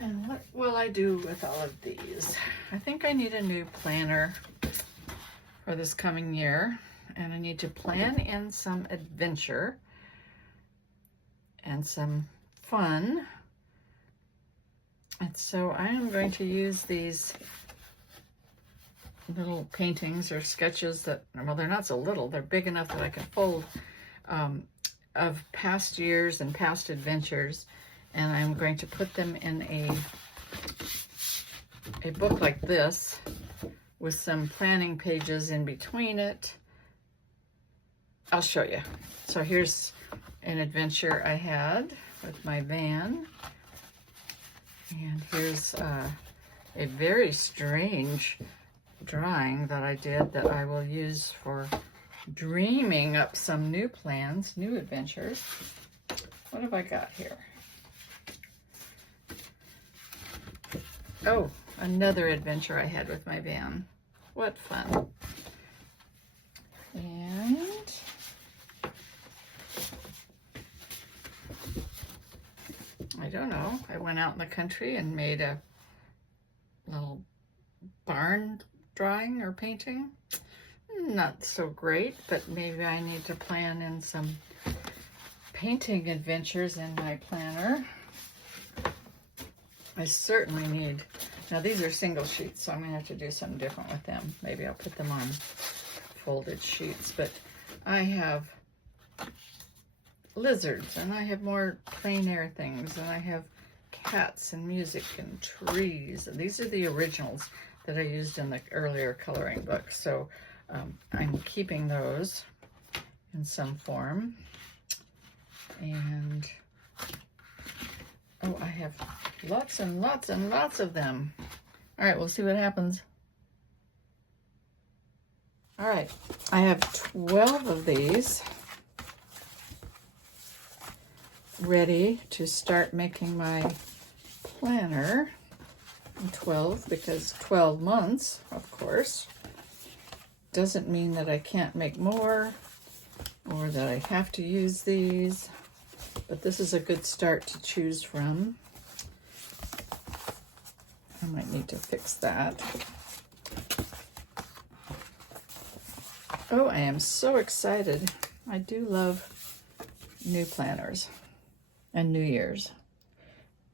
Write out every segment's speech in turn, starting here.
And what will I do with all of these? I think I need a new planner for this coming year, and I need to plan in some adventure and some fun. And so I am going to use these little paintings or sketches that, well, they're not so little, they're big enough that I can fold, of past years and past adventures. And I'm going to put them in a book like this with some planning pages in between it. I'll show you. So here's an adventure I had with my van. And here's a very strange drawing that I did that I will use for dreaming up some new plans, new adventures. What have I got here? Oh, another adventure I had with my van. What fun. And I don't know, I went out in the country and made a little barn drawing or painting. Not so great, but maybe I need to plan in some painting adventures in my planner. I certainly need, now these are single sheets, so I'm gonna have to do something different with them. Maybe I'll put them on folded sheets, but I have lizards, and I have more plein air things, and I have cats and music and trees. And these are the originals that I used in the earlier coloring book. So I'm keeping those in some form. And oh, I have lots and lots and lots of them. All right, we'll see what happens. All right, I have 12 of these ready to start making my planner. 12 because 12 months, of course. Doesn't mean that I can't make more or that I have to use these, but this is a good start to choose from. I might need to fix that. Oh, I am so excited. I do love new planners and New Year's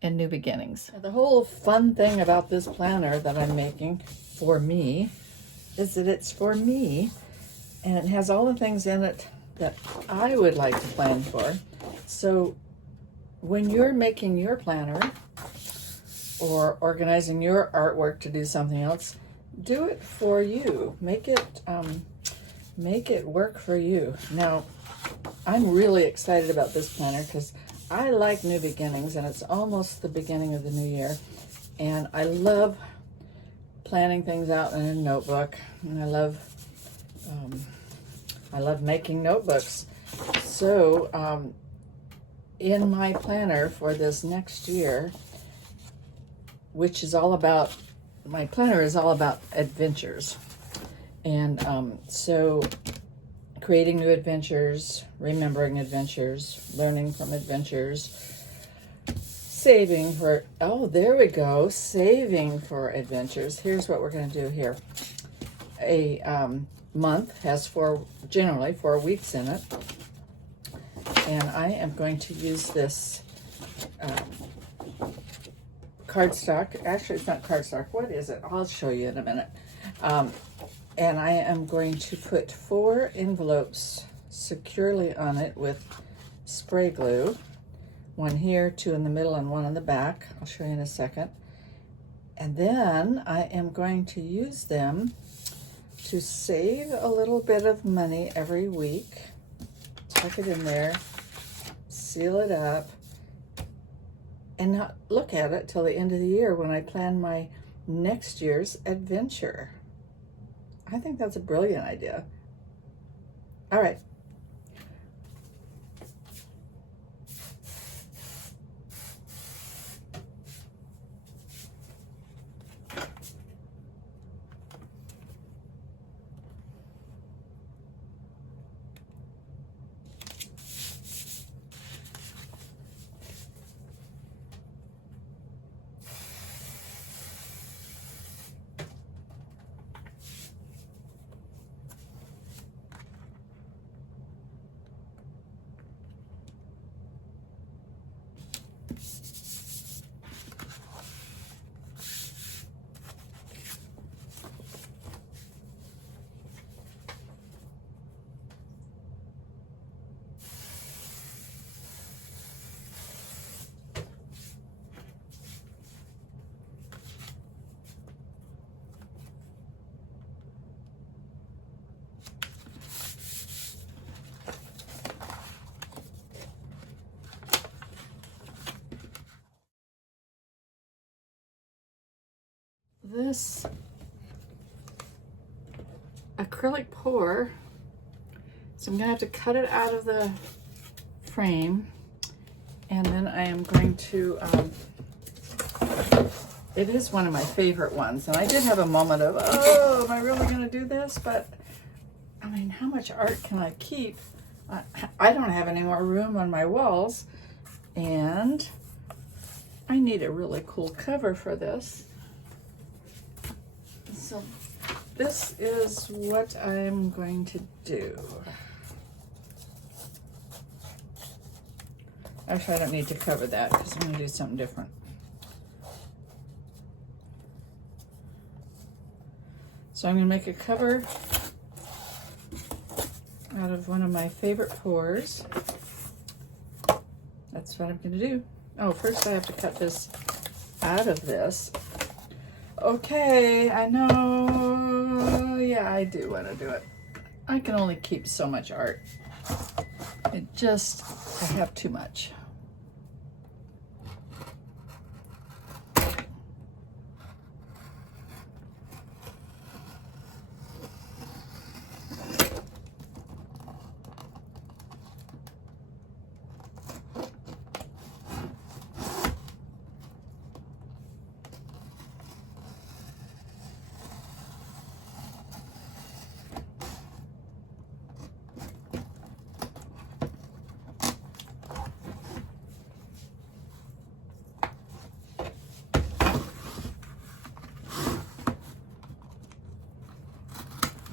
and new beginnings. The whole fun thing about this planner that I'm making for me is that it's for me, and it has all the things in it that I would like to plan for. So when you're making your planner or organizing your artwork to do something else, do it for you. Make it work for you. Now, I'm really excited about this planner because I like new beginnings, and it's almost the beginning of the new year, and I love planning things out in a notebook, and I love making notebooks. So in my planner for this next year, which is all about, my planner is all about adventures, and so creating new adventures, remembering adventures, learning from adventures, saving for, oh, there we go, saving for adventures. Here's what we're going to do here. A month has generally 4 weeks in it, and I am going to use this cardstock. Actually, it's not cardstock. What is it? I'll show you in a minute. And I am going to put 4 envelopes securely on it with spray glue. 1 here, 2 in the middle, and 1 in the back. I'll show you in a second. And then I am going to use them to save a little bit of money every week. Tuck it in there, seal it up, and not look at it till the end of the year when I plan my next year's adventure. I think that's a brilliant idea. All right. this acrylic pour. So I'm gonna have to cut it out of the frame, and then I am going to, it is one of my favorite ones, and I did have a moment of, oh, am I really gonna do this? But I mean, how much art can I keep? I don't have any more room on my walls, and I need a really cool cover for this. So this is what I'm going to do. Actually, I don't need to cover that because I'm going to do something different. So I'm going to make a cover out of one of my favorite pours. That's what I'm going to do. Oh, first I have to cut this out of this. Okay, I know. Yeah, I do want to do it. I can only keep so much art. I have too much.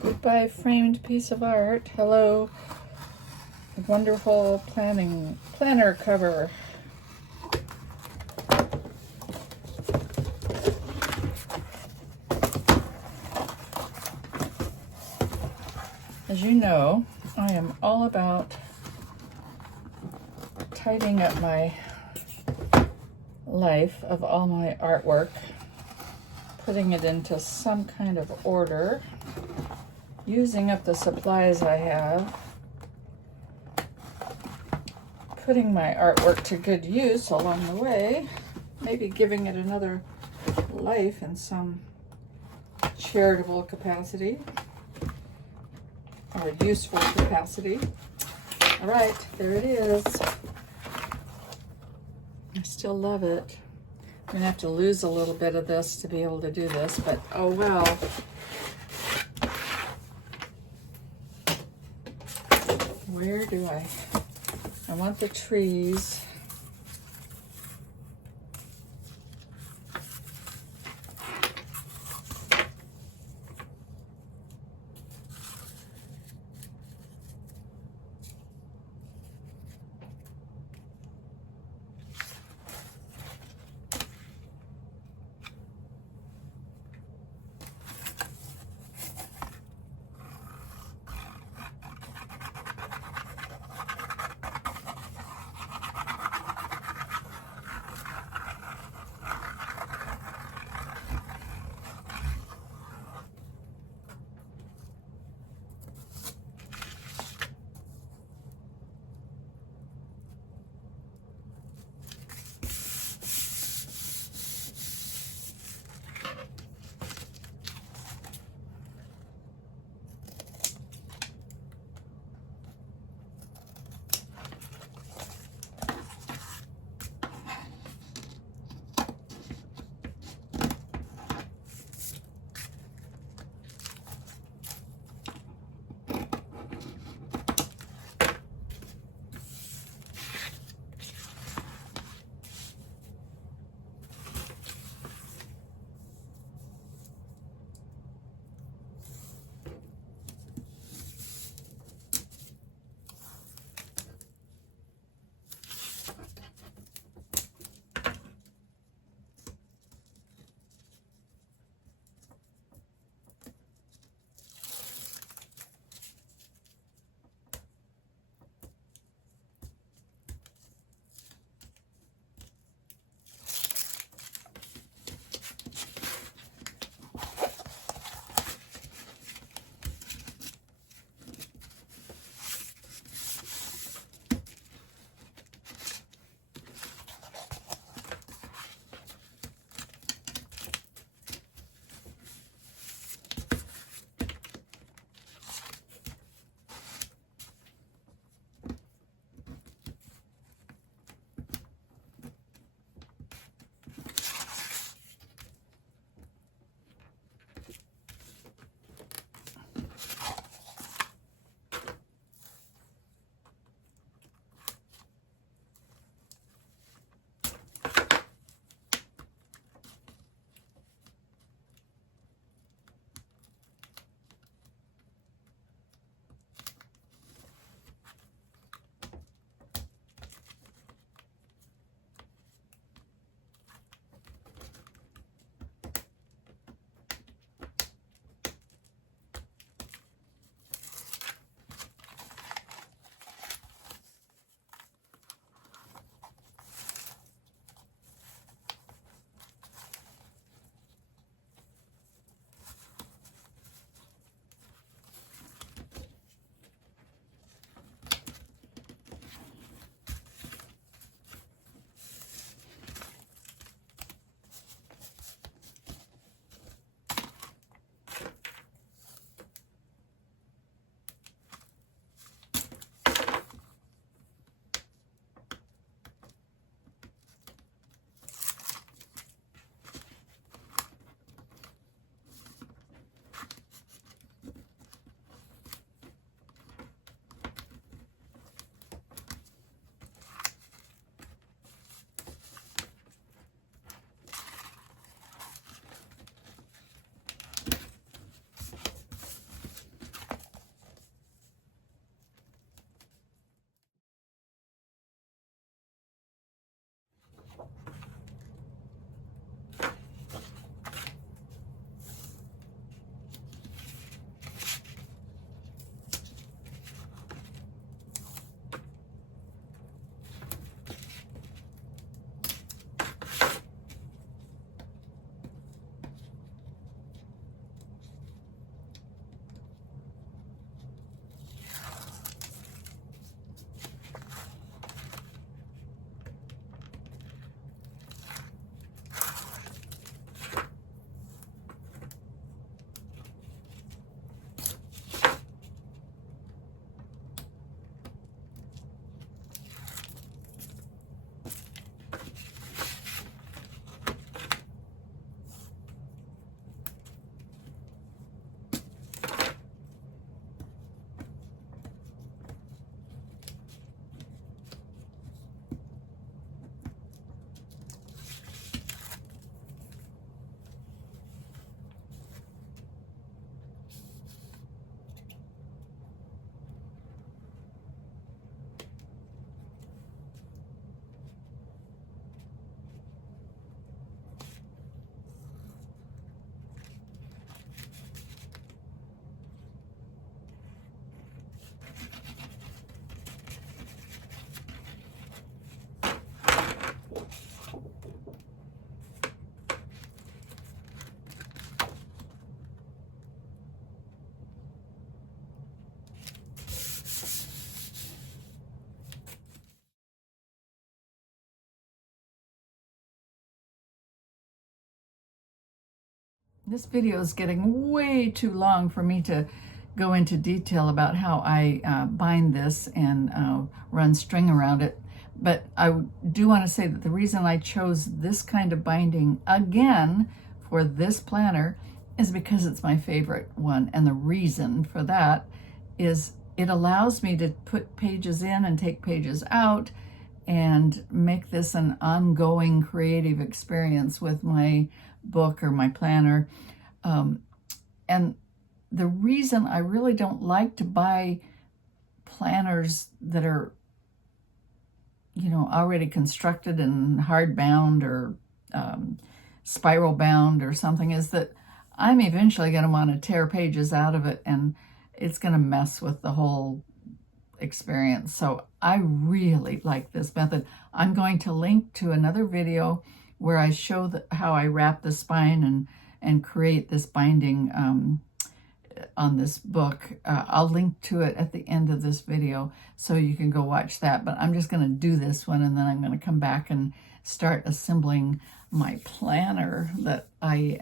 Goodbye, framed piece of art. Hello, wonderful planner cover. As you know, I am all about tidying up my life of all my artwork, putting it into some kind of order, using up the supplies I have, putting my artwork to good use along the way, maybe giving it another life in some charitable capacity or useful capacity. All right, there it is. I still love it. I'm gonna have to lose a little bit of this to be able to do this, but oh well. Where do I want the trees. This video is getting way too long for me to go into detail about how I bind this and run string around it. But I do want to say that the reason I chose this kind of binding again for this planner is because it's my favorite one. And the reason for that is it allows me to put pages in and take pages out and make this an ongoing creative experience with my book or my planner. And the reason I really don't like to buy planners that are, you know, already constructed and hard bound or spiral bound or something is that I'm eventually going to want to tear pages out of it, and it's going to mess with the whole experience. So I really like this method. I'm going to link to another video where I show how I wrap the spine and create this binding on this book. I'll link to it at the end of this video so you can go watch that. But I'm just going to do this one, and then I'm going to come back and start assembling my planner that I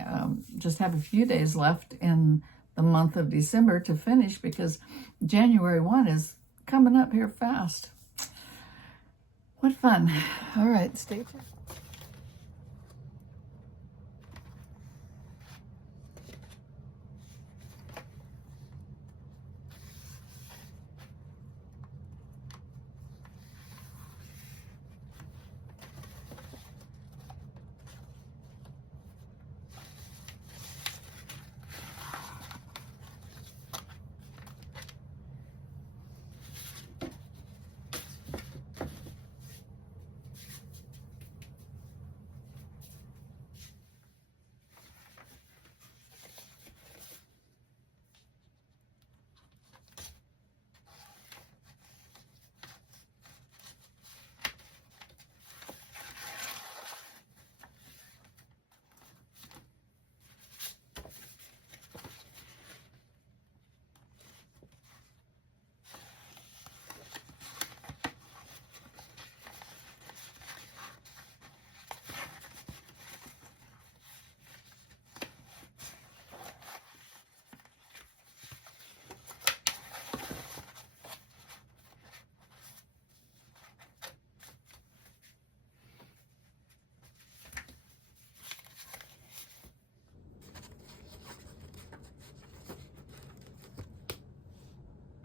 just have a few days left in the month of December to finish, because January 1 is coming up here fast. What fun. All right, stay tuned.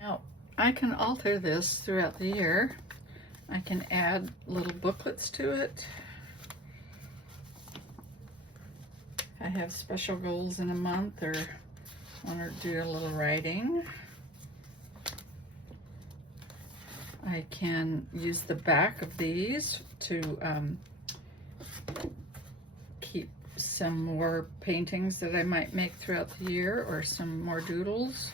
Now, I can alter this throughout the year. I can add little booklets to it. I have special goals in a month or want to do a little writing. I can use the back of these to keep some more paintings that I might make throughout the year, or some more doodles.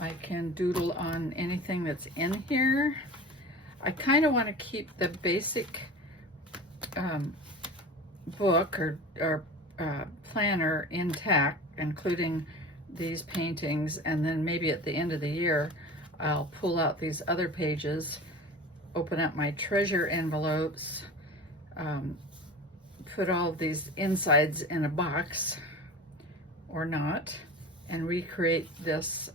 I can doodle on anything that's in here. I kind of want to keep the basic book or planner intact, including these paintings, and then maybe at the end of the year I'll pull out these other pages, open up my treasure envelopes, put all of these insides in a box or not, and recreate this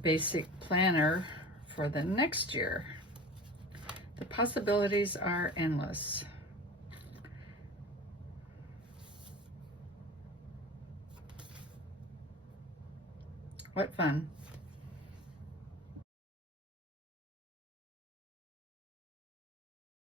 basic planner for the next year. The possibilities are endless. What fun.